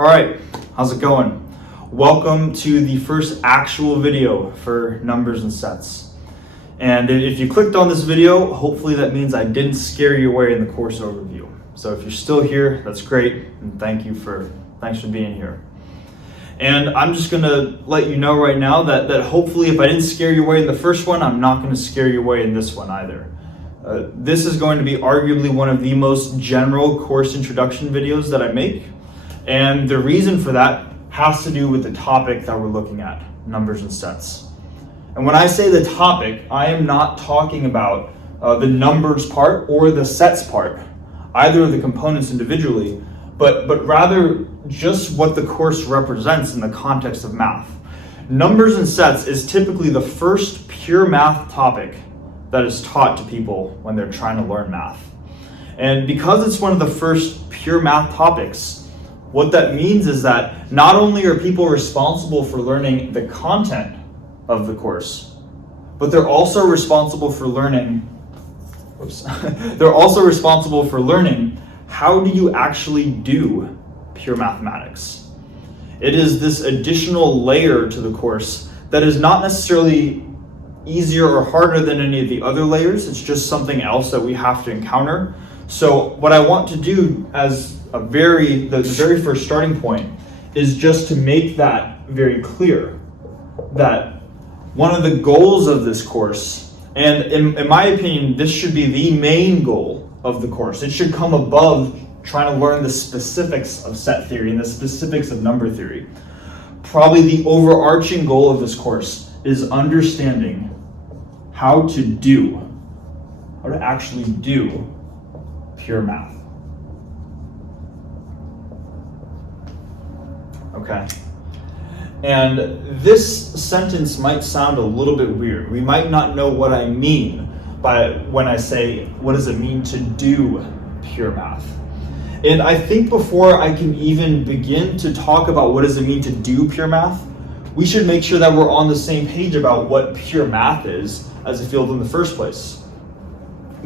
All right, how's it going? Welcome to the first actual video for numbers and sets. And if you clicked on this video, hopefully that means I didn't scare you away in the course overview. So if you're still here, that's great, and thanks for being here. And I'm just gonna let you know right now that hopefully if I didn't scare you away in the first one, I'm not gonna scare you away in this one either. This is going to be arguably one of the most general course introduction videos that I make. And the reason for that has to do with the topic that we're looking at, numbers and sets. And when I say the topic, I am not talking about the numbers part or the sets part, either of the components individually, but rather just what the course represents in the context of math. Numbers and sets is typically the first pure math topic that is taught to people when they're trying to learn math. And because it's one of the first pure math topics, what that means is that not only are people responsible for learning the content of the course, but they're also responsible for learning, how do you actually do pure mathematics. It is this additional layer to the course that is not necessarily easier or harder than any of the other layers. It's just something else that we have to encounter. So what I want to do as the very first starting point is just to make that very clear, that one of the goals of this course, and in my opinion, this should be the main goal of the course. It should come above trying to learn the specifics of set theory and the specifics of number theory. Probably the overarching goal of this course is understanding how to actually do pure math. Okay. And this sentence might sound a little bit weird. We might not know what I mean when I say, what does it mean to do pure math? And I think before I can even begin to talk about what does it mean to do pure math, we should make sure that we're on the same page about what pure math is as a field in the first place.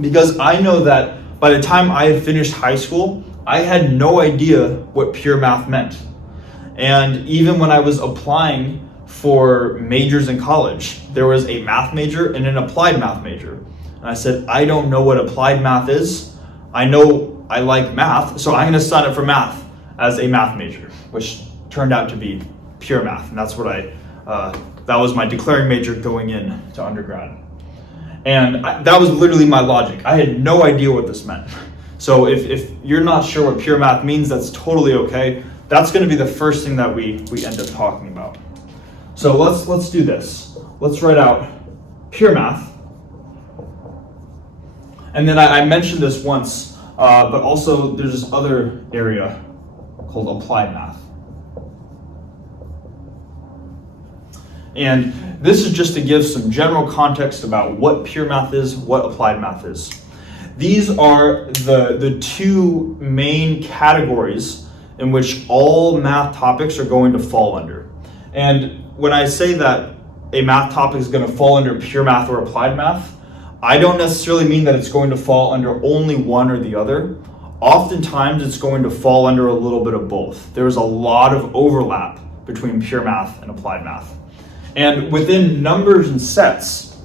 Because I know that by the time I had finished high school, I had no idea what pure math meant. And even when I was applying for majors in college, there was a math major and an applied math major. And I said, I don't know what applied math is. I know I like math, so I'm gonna sign up for math as a math major, which turned out to be pure math. And that's what that was my declaring major going in to undergrad. And that was literally my logic. I had no idea what this meant. So if you're not sure what pure math means, that's totally okay. That's going to be the first thing that we end up talking about. So let's do this. Let's write out pure math. And then I mentioned this once, but also there's this other area called applied math. And this is just to give some general context about what pure math is, what applied math is. These are the two main categories in which all math topics are going to fall under. And when I say that a math topic is going to fall under pure math or applied math, I don't necessarily mean that it's going to fall under only one or the other. Oftentimes it's going to fall under a little bit of both. There's a lot of overlap between pure math and applied math. And within numbers and sets,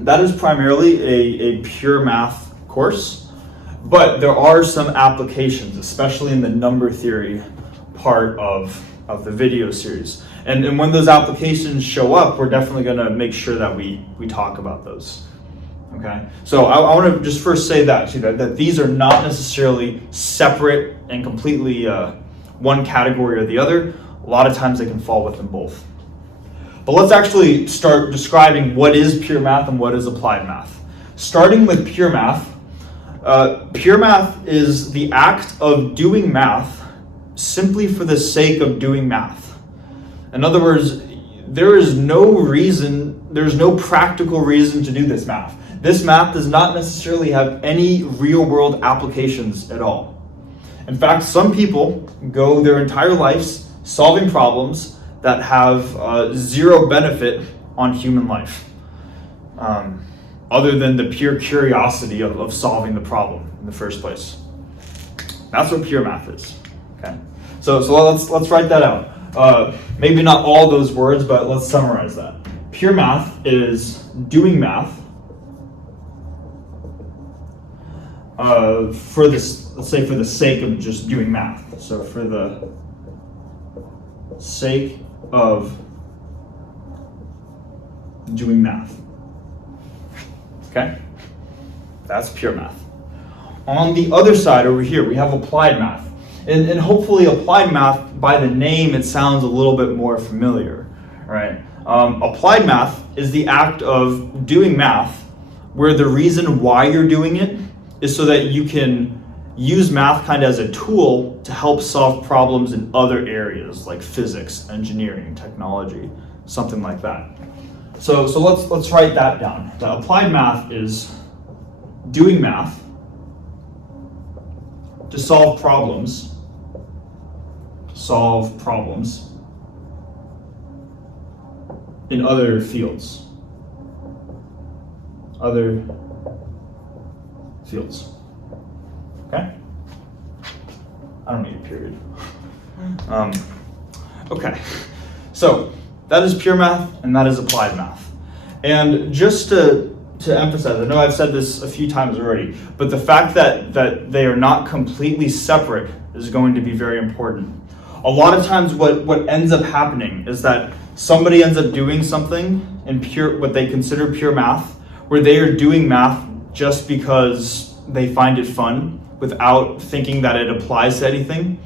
that is primarily a pure math course. But there are some applications, especially in the number theory part of the video series. And when those applications show up, we're definitely going to make sure that we talk about those. Okay? So I want to just first say that these are not necessarily separate and completely one category or the other. A lot of times they can fall within both. But let's actually start describing what is pure math and what is applied math. Starting with pure math, pure math is the act of doing math simply for the sake of doing math. In other words, there's no practical reason to do this math. This math does not necessarily have any real-world applications at all. In fact, some people go their entire lives solving problems that have zero benefit on human life. Other than the pure curiosity of solving the problem in the first place. That's what pure math is. Okay. So let's write that out. Maybe not all those words, but let's summarize that. Pure math is doing math for this, let's say for the sake of just doing math. So for the sake of doing math. Okay? That's pure math. On the other side over here, we have applied math. And hopefully applied math, by the name, it sounds a little bit more familiar, right? Applied math is the act of doing math where the reason why you're doing it is so that you can use math kind of as a tool to help solve problems in other areas like physics, engineering, technology, something like that. So let's write that down. The applied math is doing math to solve problems in other fields. Okay? I don't need a period. Okay, so that is pure math and that is applied math. And just to emphasize, I know I've said this a few times already, but the fact that they are not completely separate is going to be very important. A lot of times what ends up happening is that somebody ends up doing something in what they consider pure math, where they are doing math just because they find it fun without thinking that it applies to anything.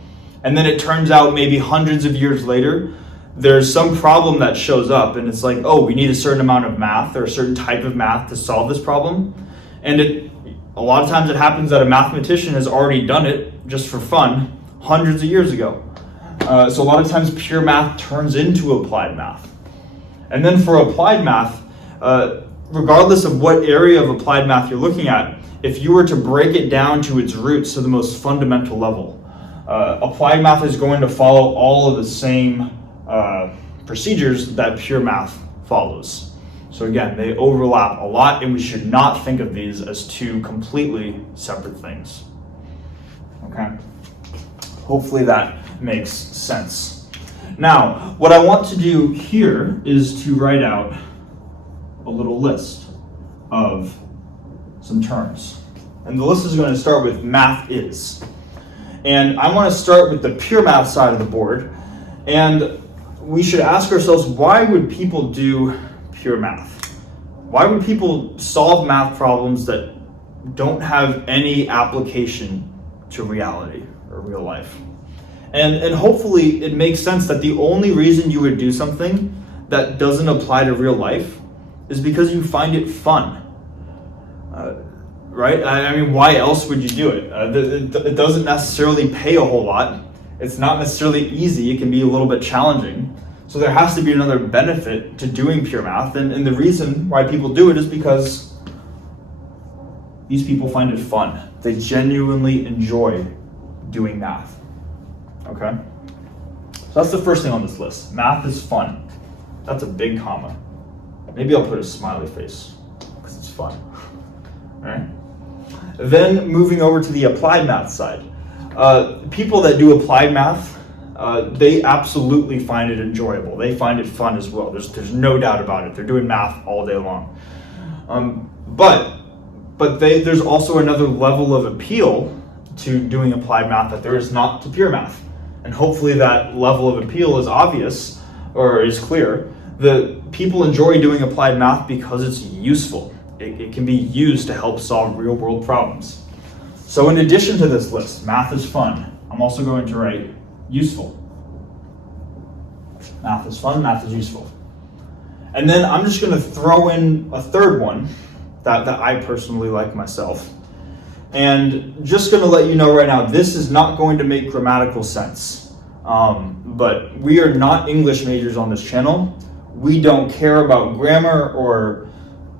And then it turns out maybe hundreds of years later, there's some problem that shows up and it's like, oh, we need a certain amount of math or a certain type of math to solve this problem. And a lot of times it happens that a mathematician has already done it just for fun hundreds of years ago. So a lot of times pure math turns into applied math. And then for applied math, regardless of what area of applied math you're looking at, if you were to break it down to its roots, to the most fundamental level, applied math is going to follow all of the same procedures that pure math follows. So again, they overlap a lot, and we should not think of these as two completely separate things. Okay? Hopefully that makes sense. Now, what I want to do here is to write out a little list of some terms. And the list is going to start with math is. And I want to start with the pure math side of the board. And we should ask ourselves, why would people do pure math? Why would people solve math problems that don't have any application to reality or real life? And hopefully it makes sense that the only reason you would do something that doesn't apply to real life is because you find it fun. Right? I mean, why else would you do it? It doesn't necessarily pay a whole lot. It's not necessarily easy. It can be a little bit challenging. So there has to be another benefit to doing pure math. And the reason why people do it is because these people find it fun. They genuinely enjoy doing math. Okay? So that's the first thing on this list. Math is fun. That's a big comma. Maybe I'll put a smiley face because it's fun. All right? Then moving over to the applied math side. People that do applied math, they absolutely find it enjoyable. They find it fun as well. There's no doubt about it. They're doing math all day long. But there's also another level of appeal to doing applied math that there is not to pure math. And hopefully that level of appeal is obvious or is clear. The people enjoy doing applied math because it's useful. It can be used to help solve real world problems. So in addition to this list, math is fun, I'm also going to write useful. Math is fun, math is useful. And then I'm just going to throw in a third one that I personally like myself. And just going to let you know right now, this is not going to make grammatical sense. But we are not English majors on this channel. We don't care about grammar or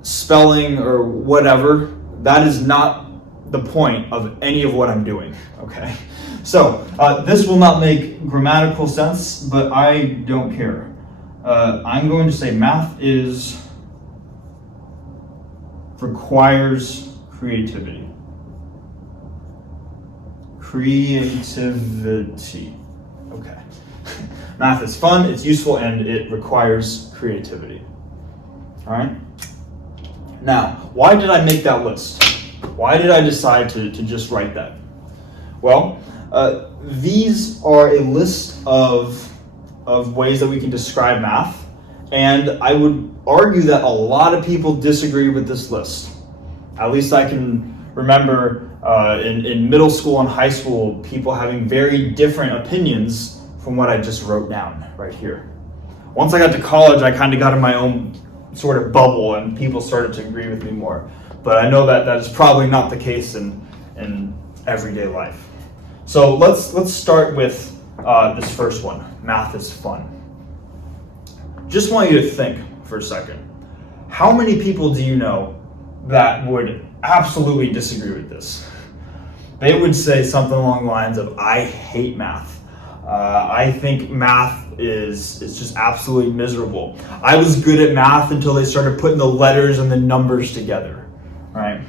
spelling or whatever. That is not the point of any of what I'm doing, okay? So this will not make grammatical sense, but I don't care. I'm going to say math requires creativity. Creativity, Okay. Math is fun, it's useful, and it requires creativity. All right? Now, why did I make that list? Why did I decide to just write that? Well, these are a list of ways that we can describe math, and I would argue that a lot of people disagree with this list. At least I can remember in middle school and high school, people having very different opinions from what I just wrote down right here. Once I got to college, I kind of got in my own sort of bubble, and people started to agree with me more. But I know that is probably not the case in everyday life. So let's start with this first one. Math is fun. Just want you to think for a second. How many people do you know that would absolutely disagree with this? They would say something along the lines of, I hate math. I think math is just absolutely miserable. I was good at math until they started putting the letters and the numbers together, right?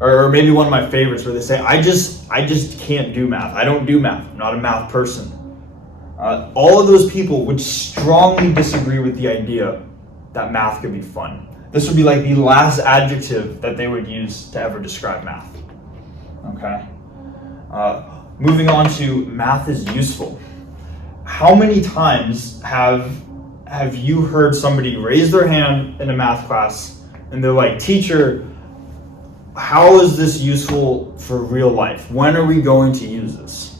Or maybe one of my favorites where they say, I just can't do math. I don't do math. I'm not a math person. All of those people would strongly disagree with the idea that math could be fun. This would be like the last adjective that they would use to ever describe math. Okay? Moving on to math is useful. How many times have you heard somebody raise their hand in a math class and they're like, teacher, how is this useful for real life? When are we going to use this?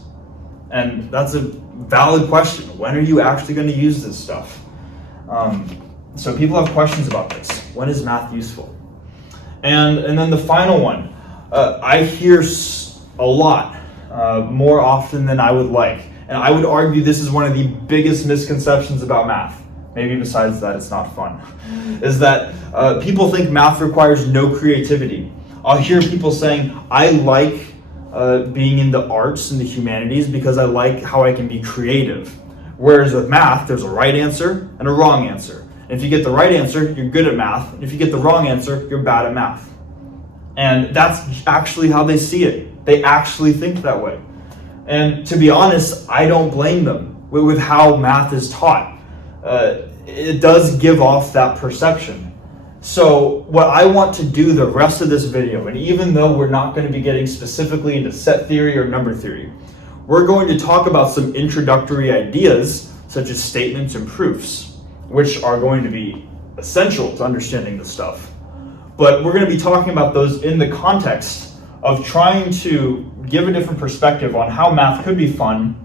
And that's a valid question. When are you actually going to use this stuff? So people have questions about this. When is math useful? And then the final one, I hear a lot, more often than I would like. And I would argue this is one of the biggest misconceptions about math, maybe besides that it's not fun, is that people think math requires no creativity. I'll hear people saying, I like being in the arts and the humanities because I like how I can be creative. Whereas with math, there's a right answer and a wrong answer. And if you get the right answer, you're good at math. And if you get the wrong answer, you're bad at math. And that's actually how they see it. They actually think that way. And to be honest, I don't blame them with how math is taught. It does give off that perception. So what I want to do the rest of this video, and even though we're not going to be getting specifically into set theory or number theory, we're going to talk about some introductory ideas such as statements and proofs, which are going to be essential to understanding this stuff. But we're going to be talking about those in the context of trying to give a different perspective on how math could be fun,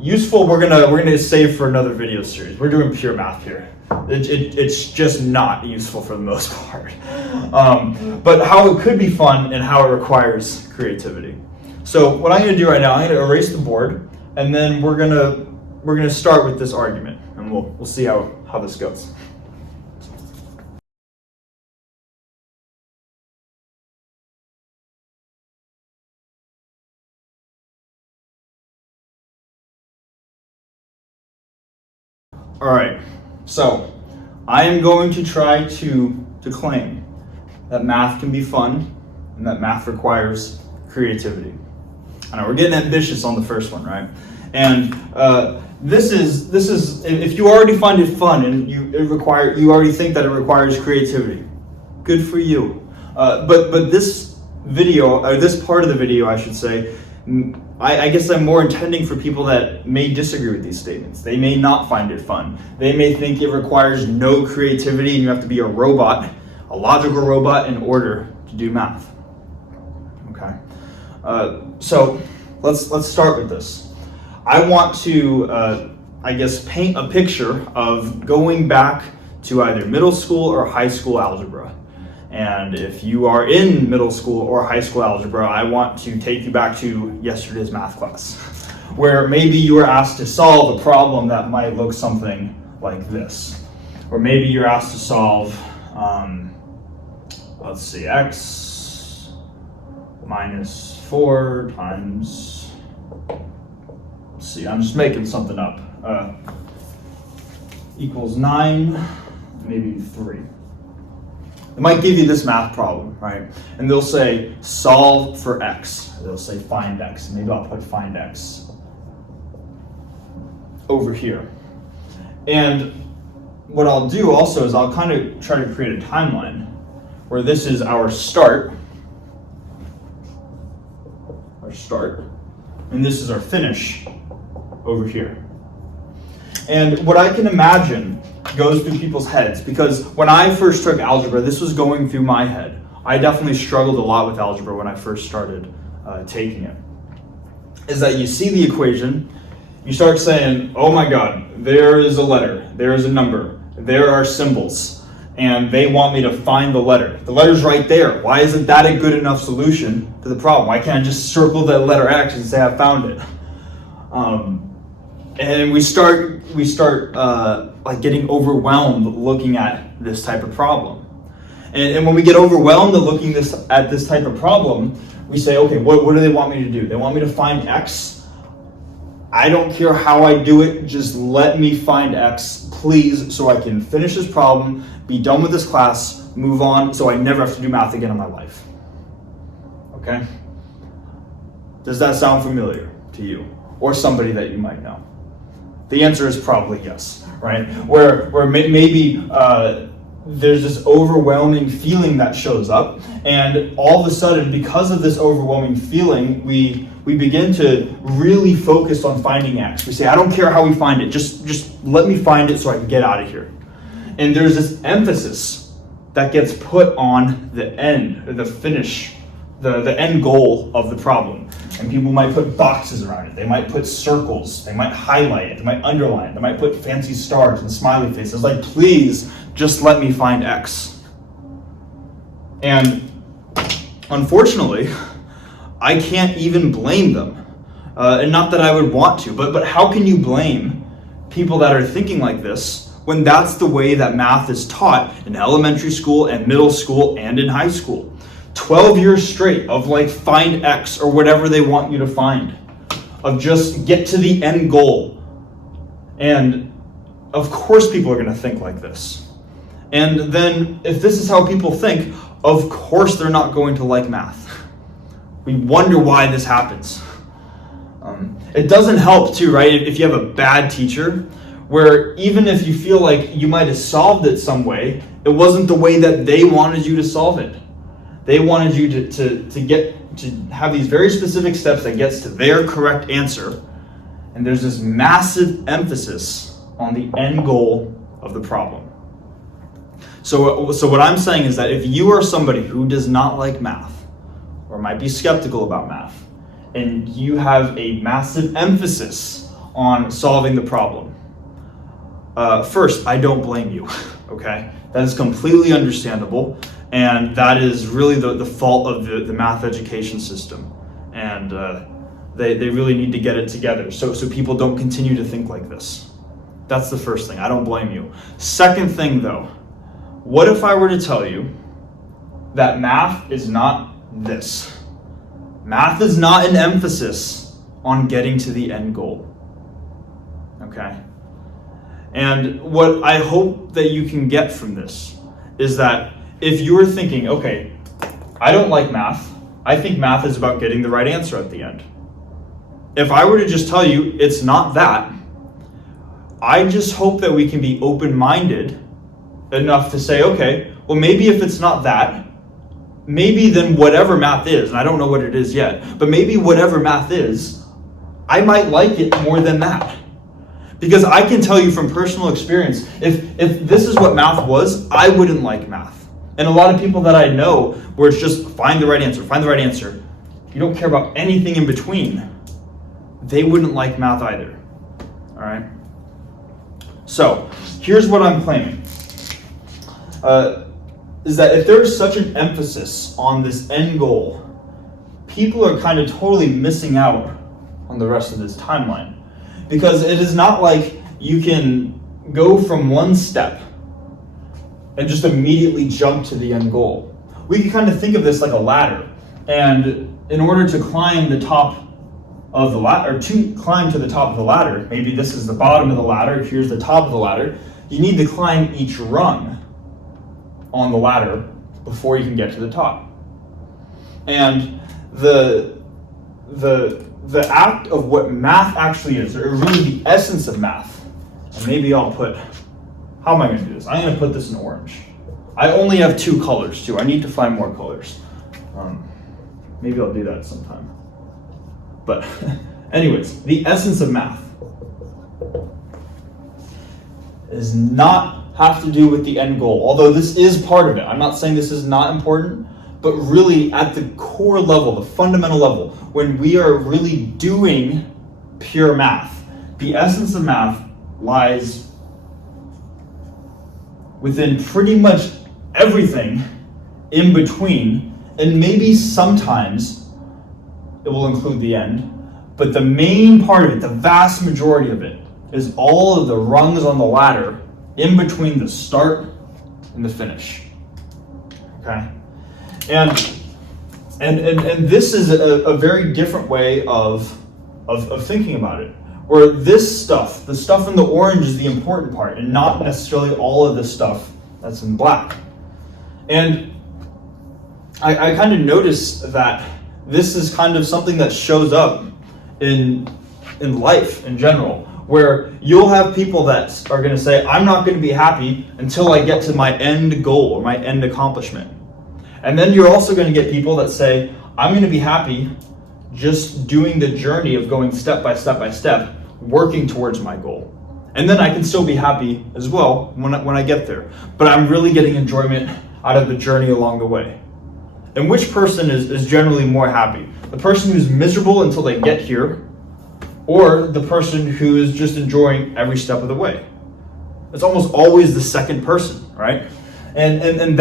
useful. We're gonna save for another video series. We're doing pure math here. It's just not useful for the most part. But how it could be fun and how it requires creativity. So what I'm gonna do right now, I'm gonna erase the board, and then we're gonna start with this argument, and we'll see how this goes. All right, so I am going to try to claim that math can be fun and that math requires creativity. I know we're getting ambitious on the first one, right? And this is if you already find it fun and you already think that it requires creativity, good for you. But this video, or this part of the video, I should say, I guess I'm more intending for people that may disagree with these statements. They may not find it fun. They may think it requires no creativity and you have to be a robot, a logical robot, in order to do math. Okay. So let's start with this. I want to, paint a picture of going back to either middle school or high school algebra. And if you are in middle school or high school algebra, I want to take you back to yesterday's math class, where maybe you were asked to solve a problem that might look something like this. Or maybe you're asked to solve, x minus 4 times, I'm just making something up, equals 9, maybe 3. It might give you this math problem, right? And they'll say, solve for x. They'll say, find x. Maybe I'll put find x. over here. And what I'll do also is I'll kind of try to create a timeline where this is our start, and this is our finish over here. And what I can imagine goes through people's heads, because when I first took algebra, this was going through my head. I definitely struggled a lot with algebra when I first started taking it. Is that you see the equation, you start saying, oh my God, there is a letter, there is a number, there are symbols, and they want me to find the letter. The letter's right there. Why isn't that a good enough solution to the problem? Why can't I just circle that letter X and say I found it? And we start like getting overwhelmed looking at this type of problem. And when we get overwhelmed at looking at this type of problem, we say, okay, what do they want me to do? They want me to find X. I don't care how I do it, just let me find X, please, so I can finish this problem, be done with this class, move on, so I never have to do math again in my life. Okay? Does that sound familiar to you or somebody that you might know? The answer is probably yes, right? Where maybe there's this overwhelming feeling that shows up, and all of a sudden, because of this overwhelming feeling, we begin to really focus on finding X. We say, I don't care how we find it, just let me find it so I can get out of here. And there's this emphasis that gets put on the end, or the finish, the end goal of the problem. And people might put boxes around it. They might put circles. They might highlight it. They might underline it. They might put fancy stars and smiley faces. Like, please, just let me find X. And unfortunately, I can't even blame them. And not that I would want to, but how can you blame people that are thinking like this when that's the way that math is taught in elementary school and middle school and in high school? 12 years straight of like find X or whatever they want you to find, of just get to the end goal. And of course people are going to think like this. And then if this is how people think, of course they're not going to like math. We wonder why this happens. It doesn't help too, right? If you have a bad teacher, where even if you feel like you might have solved it some way, it wasn't the way that they wanted you to solve it. They wanted you to have these very specific steps that gets to their correct answer. And there's this massive emphasis on the end goal of the problem. So what I'm saying is that if you are somebody who does not like math, or might be skeptical about math, and you have a massive emphasis on solving the problem, first, I don't blame you, okay? That is completely understandable. And that is really the fault of the math education system. And they really need to get it together so people don't continue to think like this. That's the first thing. I don't blame you. Second thing though, what if I were to tell you that math is not this? Math is not an emphasis on getting to the end goal. Okay? And what I hope that you can get from this is that if you were thinking, okay, I don't like math, I think math is about getting the right answer at the end. If I were to just tell you it's not that, I just hope that we can be open-minded enough to say, okay, well maybe if it's not that, maybe then whatever math is, and I don't know what it is yet, but maybe whatever math is, I might like it more than that. Because I can tell you from personal experience, if this is what math was, I wouldn't like math. And a lot of people that I know, where it's just find the right answer. You don't care about anything in between. They wouldn't like math either. All right? So, here's what I'm claiming. Is that if there's such an emphasis on this end goal, people are kind of totally missing out on the rest of this timeline. Because it is not like you can go from one step and just immediately jump to the end goal. We can kind of think of this like a ladder. And in order to climb the top of the ladder, or to climb to the top of the ladder, maybe this is the bottom of the ladder, here's the top of the ladder, you need to climb each rung on the ladder before you can get to the top. And the the act of what math actually is, or really the essence of math, and maybe I'll put, how am I going to do this? I'm going to put this in orange. I only have 2 colors too. I need to find more colors. Maybe I'll do that sometime. But anyways, the essence of math does not have to do with the end goal, although this is part of it. I'm not saying this is not important, but really at the core level, the fundamental level, when we are really doing pure math, the essence of math lies within pretty much everything in between, and maybe sometimes it will include the end, but the main part of it, the vast majority of it, is all of the rungs on the ladder in between the start and the finish. Okay? And this is a very different way of thinking about it, where this stuff, the stuff in the orange, is the important part, and not necessarily all of the stuff that's in black. And I kind of noticed that this is kind of something that shows up in life in general, where you'll have people that are going to say, I'm not going to be happy until I get to my end goal or my end accomplishment. And then you're also going to get people that say, I'm going to be happy just doing the journey of going step by step by step, working towards my goal. And then I can still be happy as well when I get there. But I'm really getting enjoyment out of the journey along the way. And which person is generally more happy? The person who's miserable until they get here, or the person who is just enjoying every step of the way? It's almost always the second person, right? And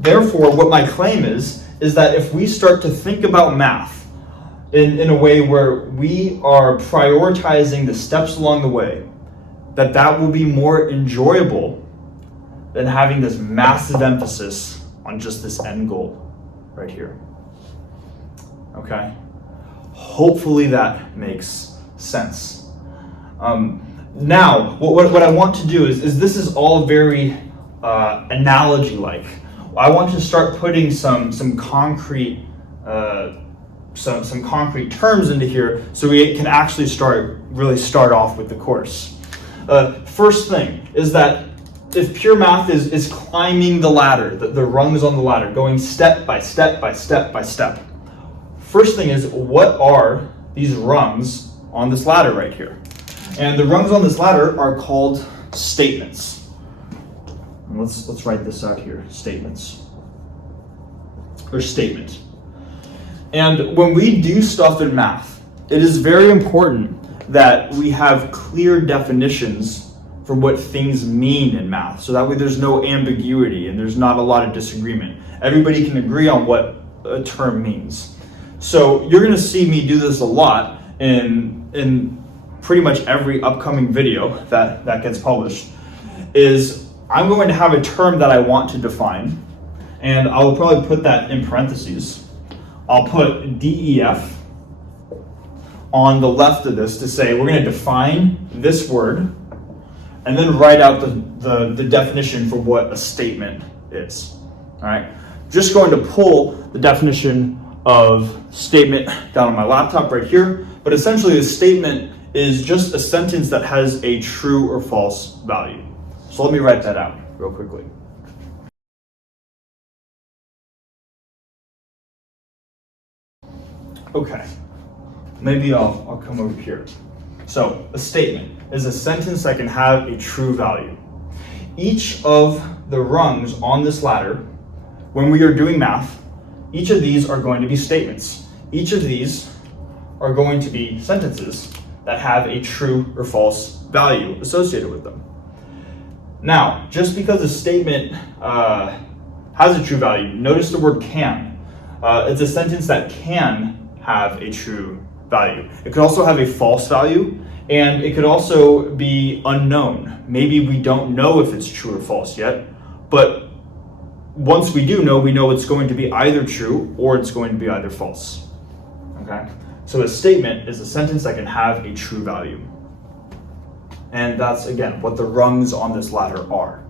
therefore, what my claim is that if we start to think about math in a way where we are prioritizing the steps along the way, that will be more enjoyable than having this massive emphasis on just this end goal right here. Okay? Hopefully that makes sense. Now, what I want to do is this is all very analogy-like. I want to start putting some concrete some concrete terms into here so we can actually start off with the course. First thing is that if pure math is climbing the ladder, the rungs on the ladder, going step by step by step by step. First thing is, what are these rungs on this ladder right here? And the rungs on this ladder are called statements. And let's write this out here, statements. Or statement. And when we do stuff in math, it is very important that we have clear definitions for what things mean in math. So that way there's no ambiguity and there's not a lot of disagreement. Everybody can agree on what a term means. So you're going to see me do this a lot in pretty much every upcoming video that gets published, is I'm going to have a term that I want to define, and I'll probably put that in parentheses. I'll put DEF on the left of this to say we're going to define this word, and then write out the definition for what a statement is. All right, just going to pull the definition of statement down on my laptop right here, but essentially a statement is just a sentence that has a true or false value. So let me write that out real quickly. Okay, maybe I'll come over here. So a statement is a sentence that can have a true value. Each of the rungs on this ladder, when we are doing math, each of these are going to be statements. Each of these are going to be sentences that have a true or false value associated with them. Now, just because a statement has a true value, notice the word can. It's a sentence that can have a true value. It could also have a false value, and it could also be unknown. Maybe we don't know if it's true or false yet, but once we do know, we know it's going to be either true or it's going to be either false. Okay? So a statement is a sentence that can have a true value. And that's, again, what the rungs on this ladder are.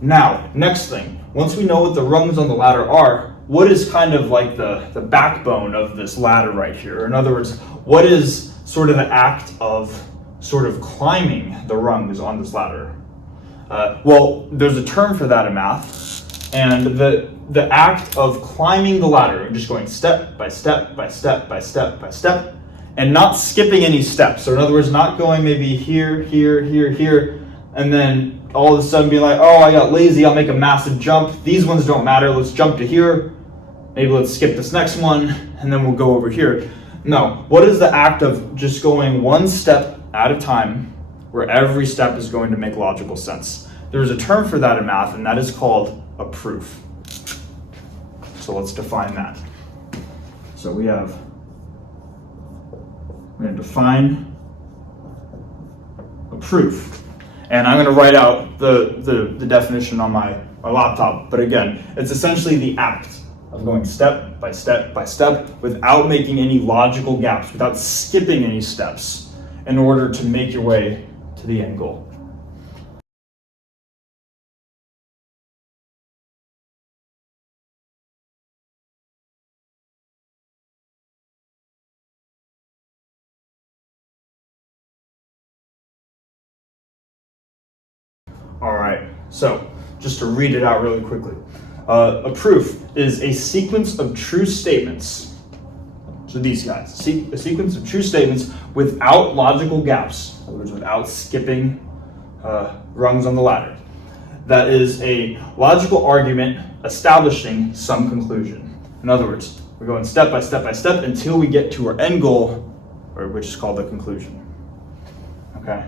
Now, next thing, once we know what the rungs on the ladder are, what is kind of like the backbone of this ladder right here? In other words, what is sort of the act of sort of climbing the rungs on this ladder? Well, there's a term for that in math, and the act of climbing the ladder, just going step by step by step by step by step, and not skipping any steps. So in other words, not going maybe here, here, here, here, and then all of a sudden being like, oh, I got lazy, I'll make a massive jump. These ones don't matter, let's jump to here. Maybe let's skip this next one, and then we'll go over here. No, what is the act of just going one step at a time, where every step is going to make logical sense? There's a term for that in math, and that is called a proof. So let's define that. So we're going to define a proof. And I'm going to write out the definition on my laptop. But again, it's essentially the act of going step by step by step without making any logical gaps, without skipping any steps in order to make your way to the end goal. All right, so just to read it out really quickly. A proof is a sequence of true statements. So these guys, a sequence of true statements without logical gaps, in other words, without skipping rungs on the ladder. That is a logical argument establishing some conclusion. In other words, we're going step by step by step until we get to our end goal, which is called the conclusion. Okay,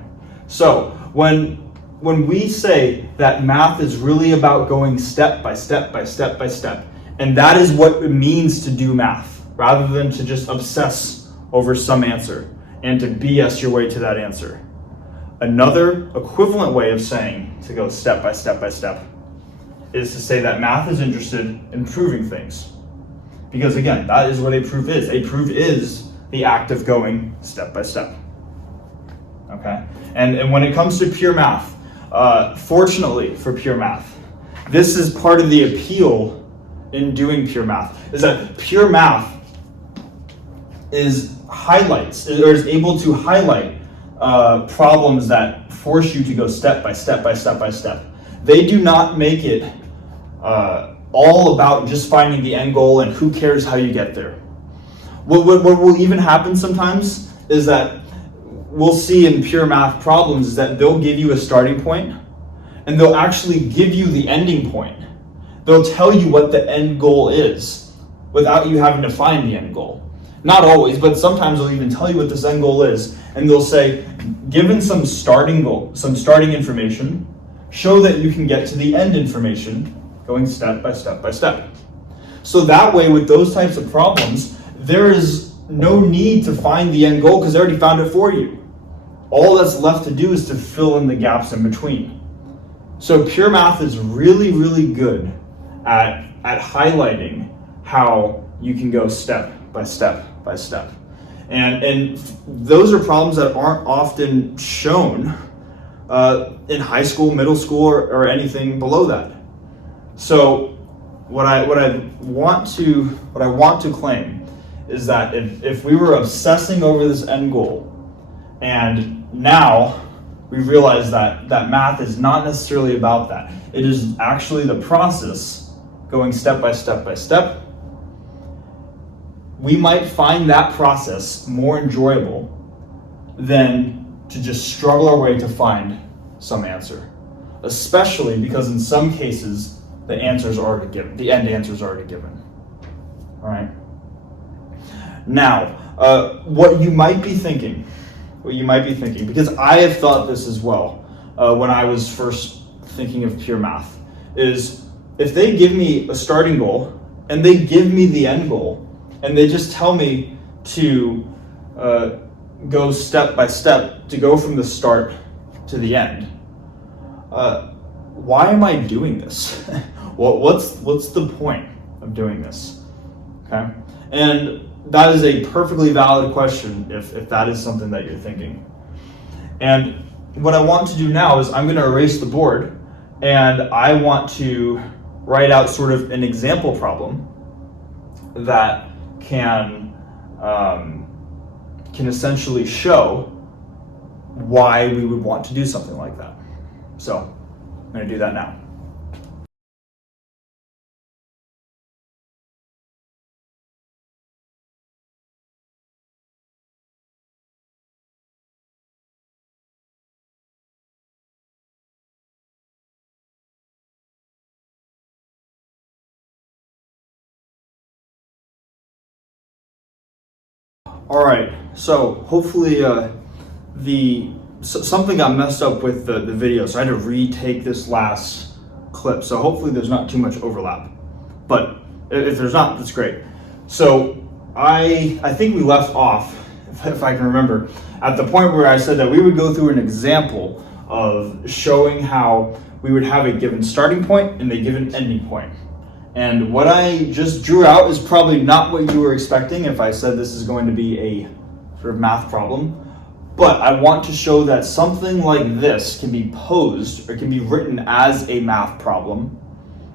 so when we say that math is really about going step by step by step by step, and that is what it means to do math, rather than to just obsess over some answer and to BS your way to that answer. Another equivalent way of saying to go step by step by step is to say that math is interested in proving things. Because again, that is what a proof is. A proof is the act of going step by step. Okay? And when it comes to pure math, fortunately for pure math, this is part of the appeal in doing pure math, is that pure math is able to highlight problems that force you to go step by step by step by step. They do not make it all about just finding the end goal and who cares how you get there. What will even happen sometimes is that we'll see in pure math problems is that they'll give you a starting point and they'll actually give you the ending point. They'll tell you what the end goal is without you having to find the end goal. Not always, but sometimes they'll even tell you what this end goal is, and they'll say, given some starting goal, some starting information, show that you can get to the end information going step by step by step. So that way, with those types of problems, there is no need to find the end goal because they already found it for you. All that's left to do is to fill in the gaps in between. So pure math is really, really good at highlighting how you can go step by step by step. And those are problems that aren't often shown in high school, middle school, or anything below that. So what I want to claim is that if we were obsessing over this end goal, and now we realize that math is not necessarily about that. It is actually the process going step by step by step. We might find that process more enjoyable than to just struggle our way to find some answer, especially because in some cases the answer is already given, the end answer is already given. All right. Now, what you might be thinking, because I have thought this as well when I was first thinking of pure math, is if they give me a starting goal and they give me the end goal and they just tell me to go step by step, to go from the start to the end, why am I doing this? What's the point of doing this? Okay, and that is a perfectly valid question if that is something that you're thinking. And what I want to do now is I'm going to erase the board and I want to write out sort of an example problem that can essentially show why we would want to do something like that. So I'm going to do that now. All right, so hopefully something got messed up with the video, so I had to retake this last clip. So hopefully there's not too much overlap, but if there's not, that's great. So I think we left off, if I can remember, at the point where I said that we would go through an example of showing how we would have a given starting point and a given ending point. And what I just drew out is probably not what you were expecting if I said this is going to be a sort of math problem. But I want to show that something like this can be posed or can be written as a math problem,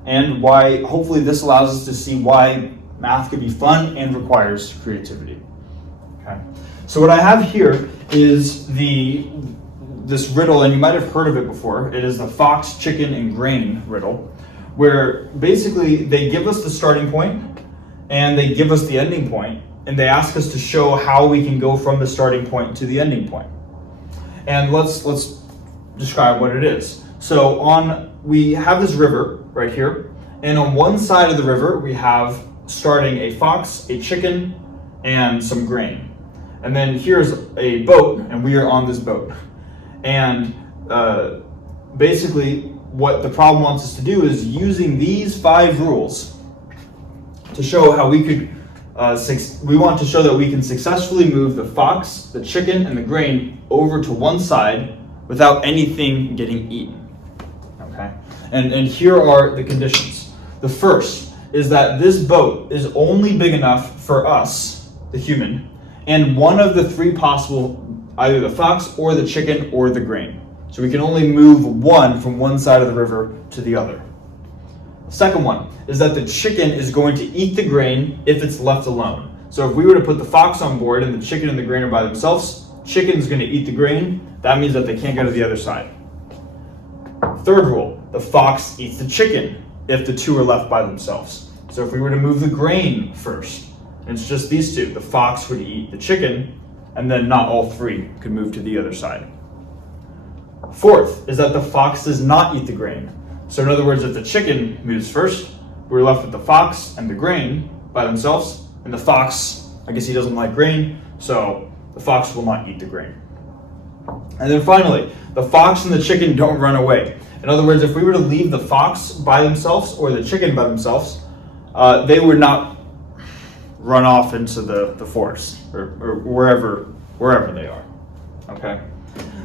and why hopefully this allows us to see why math can be fun and requires creativity. Okay. So what I have here is this riddle, and you might have heard of it before. It is the fox, chicken, and grain riddle, where basically they give us the starting point and they give us the ending point, and they ask us to show how we can go from the starting point to the ending point. And let's describe what it is. So we have this river right here, and on one side of the river we have starting a fox, a chicken, and some grain. And then here's a boat, and we are on this boat. And basically what the problem wants us to do is using these 5 rules to show how we could, we want to show that we can successfully move the fox, the chicken, and the grain over to one side without anything getting eaten. Okay? And here are the conditions. The first is that this boat is only big enough for us, the human, and one of the 3 possible, either the fox or the chicken or the grain. So we can only move one from one side of the river to the other. Second one is that the chicken is going to eat the grain if it's left alone. So if we were to put the fox on board and the chicken and the grain are by themselves, chicken's going to eat the grain. That means that they can't go to the other side. Third rule, the fox eats the chicken if the 2 are left by themselves. So if we were to move the grain first, and it's just these 2, the fox would eat the chicken, and then not all 3 could move to the other side. Fourth is that the fox does not eat the grain. So in other words, if the chicken moves first, we're left with the fox and the grain by themselves, and the fox, I guess he doesn't like grain, so the fox will not eat the grain. And then finally, the fox and the chicken don't run away. In other words, if we were to leave the fox by themselves or the chicken by themselves, they would not run off into the forest or wherever they are. Okay.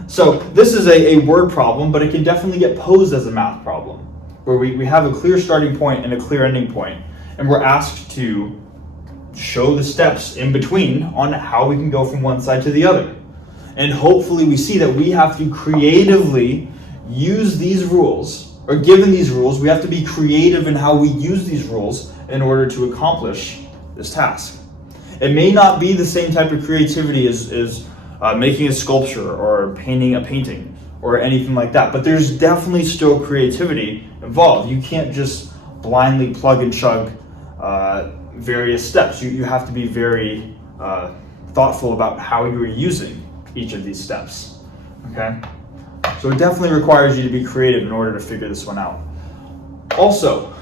So this is a word problem, but it can definitely get posed as a math problem, where we have a clear starting point and a clear ending point, and we're asked to show the steps in between on how we can go from one side to the other. And hopefully we see that we have to creatively use these rules, or given these rules, we have to be creative in how we use these rules in order to accomplish this task. It may not be the same type of creativity as making a sculpture or painting a painting or anything like that, but there's definitely still creativity involved. You can't just blindly plug and chug various steps. You have to be very thoughtful about how you are using each of these steps. Okay? So it definitely requires you to be creative in order to figure this one out. Also,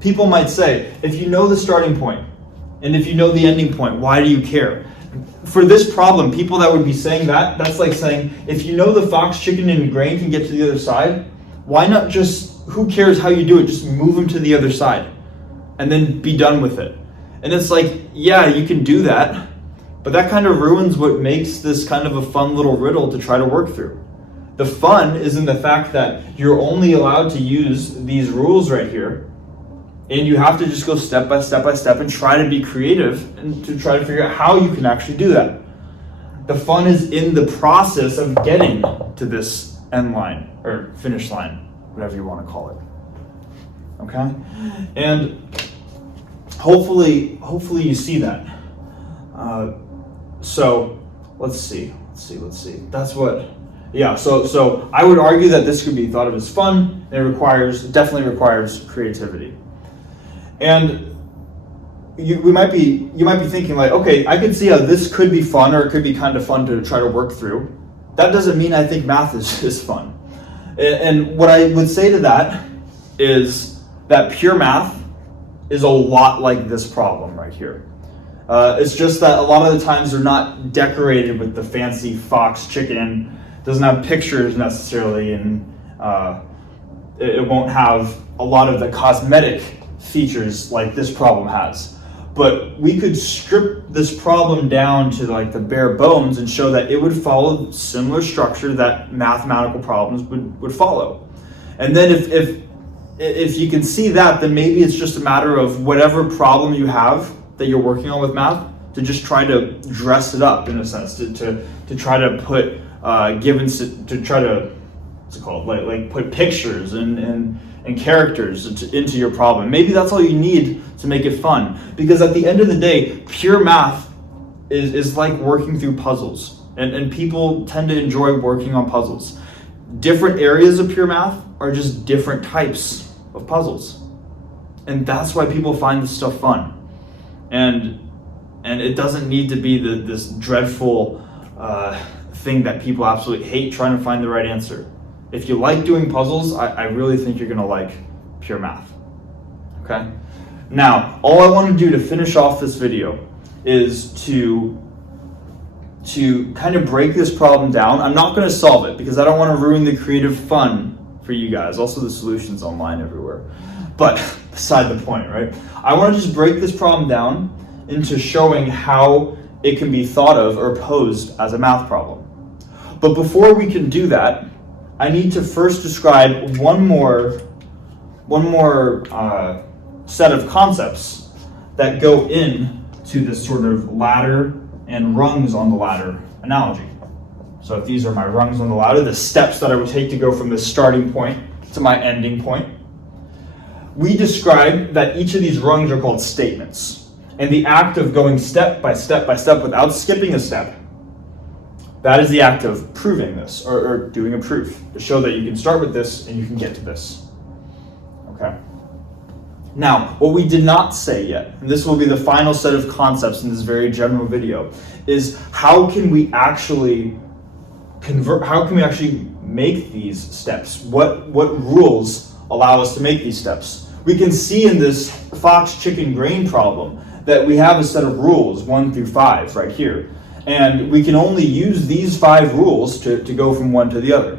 people might say, if you know the starting point and if you know the ending point, why do you care? For this problem, people that would be saying that's like saying, if you know the fox, chicken, and grain can get to the other side, why not just, who cares how you do it, just move them to the other side and then be done with it. And it's like, yeah, you can do that, but that kind of ruins what makes this kind of a fun little riddle to try to work through. The fun is in the fact that you're only allowed to use these rules right here, and you have to just go step by step by step and try to be creative and to try to figure out how you can actually do that. The fun is in the process of getting to this end line or finish line, whatever you want to call it. Okay? And hopefully you see that. So let's see. That's what. Yeah. So I would argue that this could be thought of as fun. And it definitely requires creativity. And you might be thinking like, okay, I could see how this could be fun, or it could be kind of fun to try to work through. That doesn't mean I think math is fun. And what I would say to that is that pure math is a lot like this problem right here. It's just that a lot of the times they're not decorated with the fancy fox, chicken, doesn't have pictures necessarily, and it won't have a lot of the cosmetic features like this problem has. But we could strip this problem down to like the bare bones and show that it would follow similar structure that mathematical problems would follow. And then if you can see that, then maybe it's just a matter of whatever problem you have that you're working on with math, to just try to dress it up in a sense, to try to put to try to, what's it called, like put pictures and characters into your problem. Maybe that's all you need to make it fun, because at the end of the day, pure math is like working through puzzles, and people tend to enjoy working on puzzles. Different areas of pure math are just different types of puzzles, and that's why people find this stuff fun. And it doesn't need to be this dreadful thing that people absolutely hate, trying to find the right answer. If you like doing puzzles, I really think you're gonna like pure math, okay? Now, all I want to do to finish off this video is to kind of break this problem down. I'm not gonna solve it because I don't want to ruin the creative fun for you guys. Also, the solution's online everywhere. But beside the point, right? I want to just break this problem down into showing how it can be thought of or posed as a math problem. But before we can do that, I need to first describe one more set of concepts that go into this sort of ladder and rungs on the ladder analogy. So if these are my rungs on the ladder, the steps that I would take to go from the starting point to my ending point, we describe that each of these rungs are called statements. And the act of going step by step by step without skipping a step, that is the act of proving this, or doing a proof, to show that you can start with this and you can get to this. Okay. Now, what we did not say yet, and this will be the final set of concepts in this very general video, is how can we actually make these steps? What rules allow us to make these steps? We can see in this fox, chicken, grain problem that we have a set of rules, 1 through 5, right here. And we can only use these 5 rules to go from one to the other.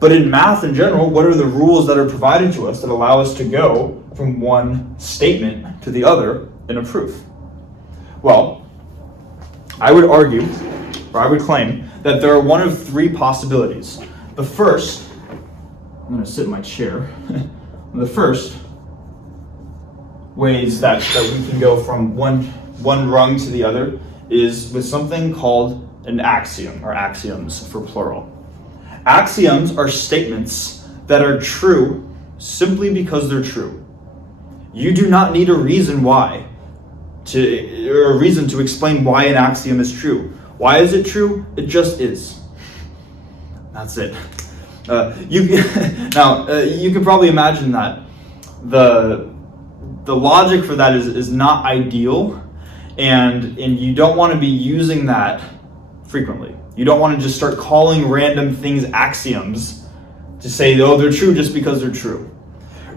But in math in general, what are the rules that are provided to us that allow us to go from one statement to the other in a proof? Well, I would argue, or I would claim, that there are one of 3 possibilities. The first, I'm going to sit in my chair. The first ways that we can go from one rung to the other is with something called an axiom, or axioms for plural. Axioms are statements that are true simply because they're true. You do not need a reason why, or a reason to explain why an axiom is true. Why is it true? It just is. That's it. You can probably imagine that the logic for that is not ideal, and you don't want to be using that frequently. You don't want to just start calling random things axioms to say, oh, they're true just because they're true.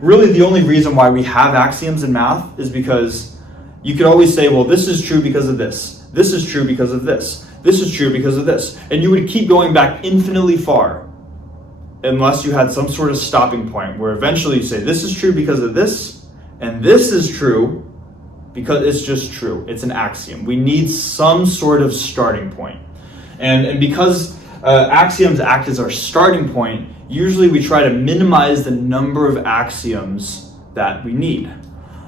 Really, the only reason why we have axioms in math is because you could always say, well, this is true because of this. This is true because of this. This is true because of this. And you would keep going back infinitely far unless you had some sort of stopping point where eventually you say, this is true because of this, and this is true because it's just true. It's an axiom. We need some sort of starting point. And because axioms act as our starting point, usually we try to minimize the number of axioms that we need.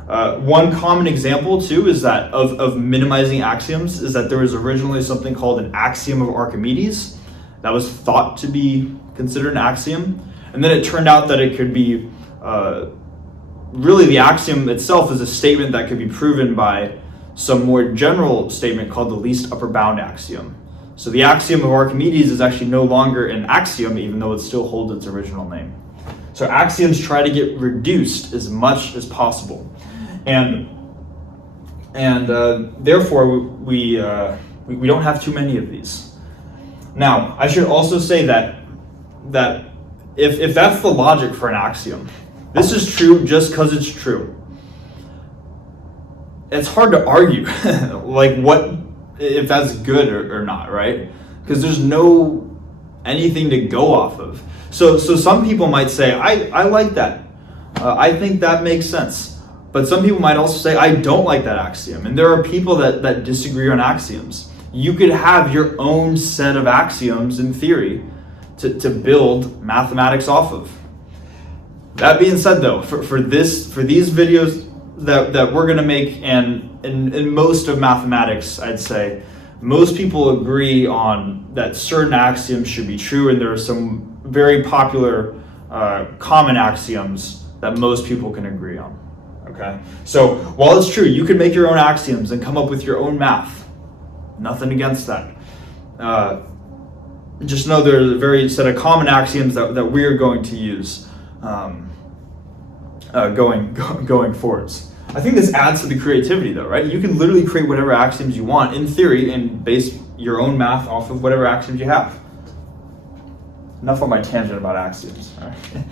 One common example too is that of minimizing axioms is that there was originally something called an Axiom of Archimedes that was thought to be considered an axiom, and then it turned out that it could be really the axiom itself is a statement that could be proven by some more general statement called the least upper bound axiom. So the axiom of Archimedes is actually no longer an axiom, even though it still holds its original name. So axioms try to get reduced as much as possible, and therefore we don't have too many of these. Now, I should also say that if that's the logic for an axiom, this is true just because it's true. It's hard to argue like what if that's good or not, right? Because there's no anything to go off of. So some people might say, I like that. I think that makes sense. But some people might also say, I don't like that axiom. And there are people that disagree on axioms. You could have your own set of axioms in theory to build mathematics off of. That being said, though, for these videos that we're going to make, and in most of mathematics, I'd say, most people agree on that certain axioms should be true, and there are some very popular common axioms that most people can agree on. Okay, so while it's true, you can make your own axioms and come up with your own math. Nothing against that. Just know there's a very set of common axioms that we're going to use going forwards. I think this adds to the creativity, though, right? You can literally create whatever axioms you want in theory and base your own math off of whatever axioms you have. Enough on my tangent about axioms. All right.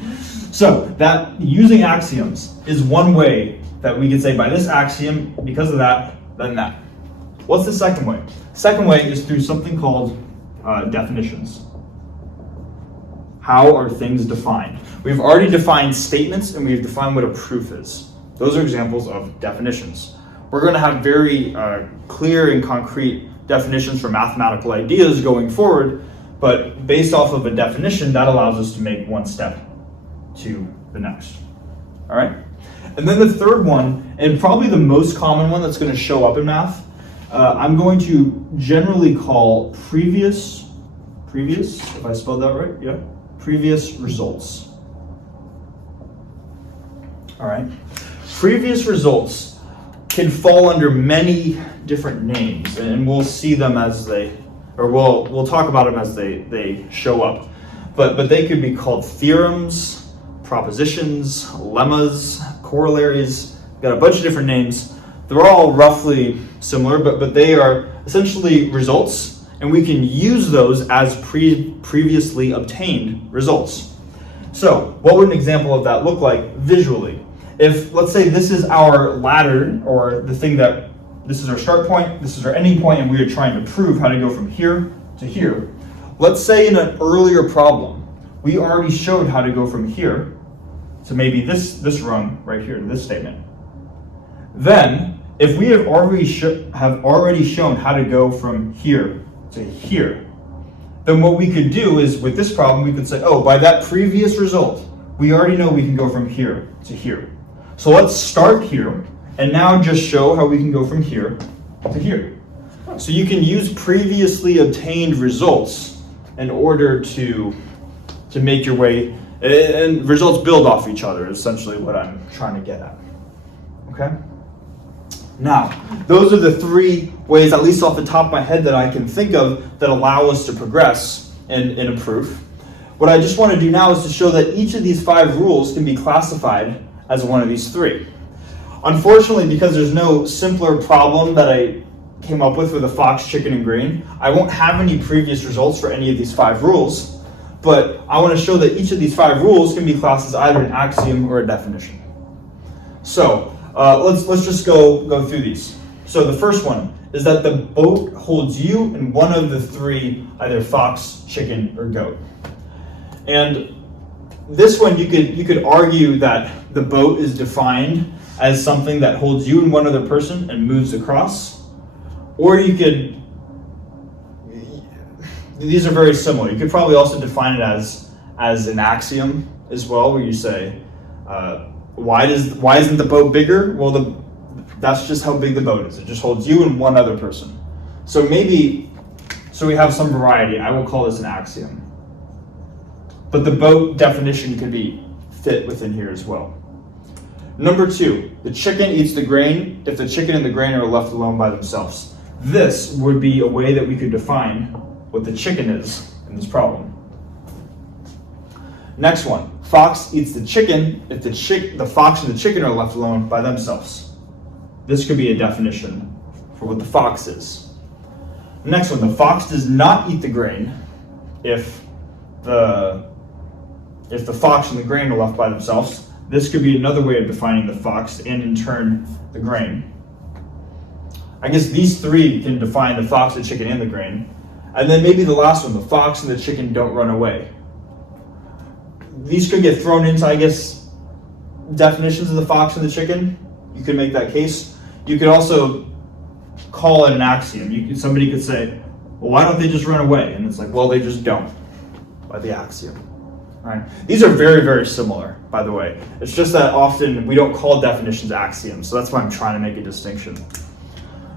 So that using axioms is one way that we could say by this axiom, because of that, then that. What's the second way? Second way is through something called definitions. How are things defined? We've already defined statements and we've defined what a proof is. Those are examples of definitions. We're going to have very clear and concrete definitions for mathematical ideas going forward, but based off of a definition, that allows us to make one step to the next. All right? And then the third one, and probably the most common one that's going to show up in math, I'm going to generally call previous, if I spelled that right, yeah, previous results. All right? Previous results can fall under many different names, and we'll see them as we'll talk about them as they show up. But they could be called theorems, propositions, lemmas, corollaries. Got a bunch of different names. They're all roughly similar, but they are essentially results, and we can use those as previously obtained results. So what would an example of that look like visually? If, let's say, this is our ladder, or the thing that, this is our start point, this is our ending point, and we are trying to prove how to go from here to here. Let's say in an earlier problem, we already showed how to go from here to maybe this rung right here to this statement. Then, if we have already shown how to go from here to here, then what we could do is, with this problem, we could say, oh, by that previous result, we already know we can go from here to here. So let's start here, and now just show how we can go from here to here. So you can use previously obtained results in order to make your way, and results build off each other, is essentially what I'm trying to get at. Okay? Now, those are the three ways, at least off the top of my head, that I can think of that allow us to progress in a proof. What I just want to do now is to show that each of these 5 rules can be classified as one of these 3. Unfortunately, because there's no simpler problem that I came up with a fox, chicken, and green, I won't have any previous results for any of these 5 rules, but I want to show that each of these 5 rules can be classed as either an axiom or a definition. So let's just go through these. So the first one is that the boat holds you in one of the 3, either fox, chicken, or goat. And this one, you could argue that the boat is defined as something that holds you and one other person and moves across. Or you could, these are very similar. You could probably also define it as an axiom as well, where you say, why isn't the boat bigger? Well, that's just how big the boat is. It just holds you and one other person. So we have some variety. I will call this an axiom. But the boat definition could be fit within here as well. Number 2, the chicken eats the grain if the chicken and the grain are left alone by themselves. This would be a way that we could define what the chicken is in this problem. Next one, fox eats the chicken if the fox and the chicken are left alone by themselves. This could be a definition for what the fox is. Next one, the fox does not eat the grain if the fox and the grain are left by themselves. This could be another way of defining the fox and in turn the grain. I guess these 3 can define the fox, the chicken, and the grain. And then maybe the last one, the fox and the chicken don't run away. These could get thrown into, I guess, definitions of the fox and the chicken. You could make that case. You could also call it an axiom. Somebody could say, well, why don't they just run away? And it's like, well, they just don't, by the axiom. All right. These are very, very similar, by the way. It's just that often we don't call definitions axioms, so that's why I'm trying to make a distinction.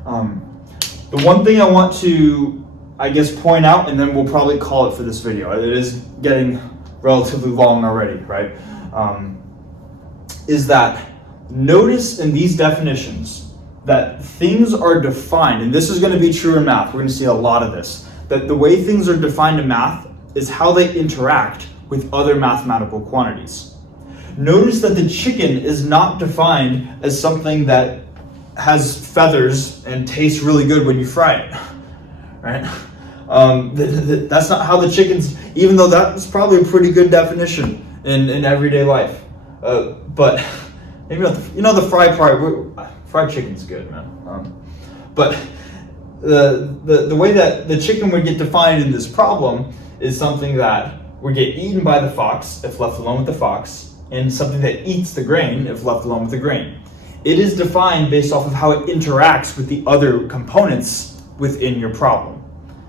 The one thing I want to, I guess, point out, and then we'll probably call it for this video. It is getting relatively long already, right? Is that notice in these definitions that things are defined, and this is going to be true in math. We're going to see a lot of this. That the way things are defined in math is how they interact with other mathematical quantities. Notice that the chicken is not defined as something that has feathers and tastes really good when you fry it, right? That's not how the chickens, even though that's probably a pretty good definition in everyday life. But maybe not the fried chicken's good, man. But the way that the chicken would get defined in this problem is something that would get eaten by the fox if left alone with the fox, and something that eats the grain if left alone with the grain. It is defined based off of how it interacts with the other components within your problem.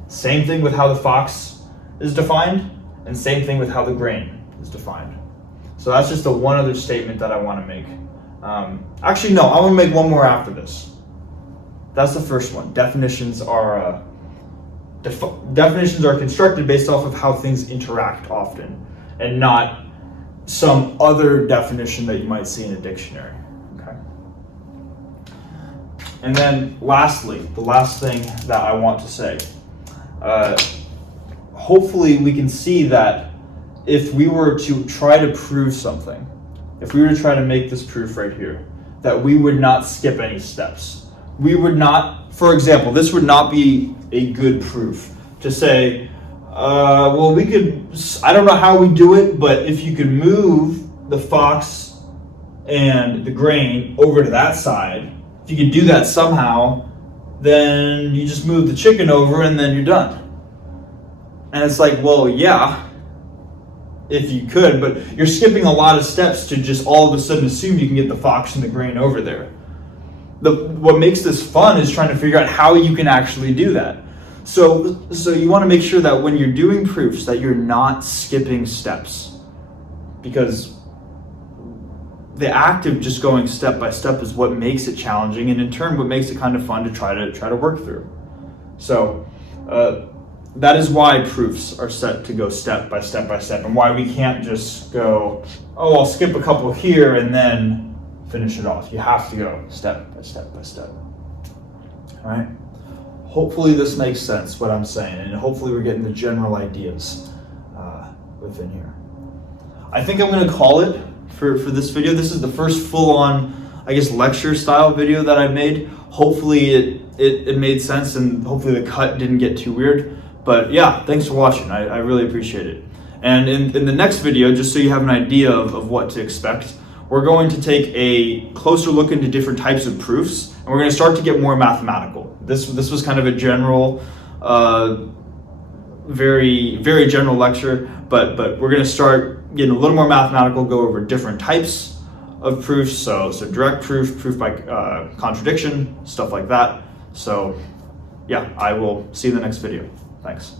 Same thing with how the fox is defined, and same thing with how the grain is defined. So that's just the one other statement that I want to make. Actually, no, I want to make one more after this. That's the first one. Definitions are constructed based off of how things interact often, and not some other definition that you might see in a dictionary. Okay. And then lastly, the last thing that I want to say. Hopefully we can see that if we were to try to prove something, if we were to try to make this proof right here, that we would not skip any steps. We would not, for example, this would not be a good proof to say, well, we could, I don't know how we do it, but if you could move the fox and the grain over to that side, if you could do that somehow, then you just move the chicken over and then you're done. And it's like, well, yeah, if you could, but you're skipping a lot of steps to just all of a sudden assume you can get the fox and the grain over there. What makes this fun is trying to figure out how you can actually do that. So you want to make sure that when you're doing proofs that you're not skipping steps, because the act of just going step by step is what makes it challenging, and in turn what makes it kind of fun to try to work through. So that is why proofs are set to go step by step by step, and why we can't just go, oh, I'll skip a couple here and then finish it off. You have to go step by step by step. All right? Hopefully this makes sense, what I'm saying, and hopefully we're getting the general ideas within here. I think I'm going to call it for this video. This is the first full-on, I guess, lecture style video that I've made. Hopefully it made sense, and hopefully the cut didn't get too weird. But yeah, thanks for watching. I really appreciate it. And in the next video, just so you have an idea of what to expect, we're going to take a closer look into different types of proofs, and we're going to start to get more mathematical. This was kind of a general, very, very general lecture, but we're going to start getting a little more mathematical, go over different types of proofs, so direct proof, proof by contradiction, stuff like that. So yeah, I will see you in the next video. Thanks.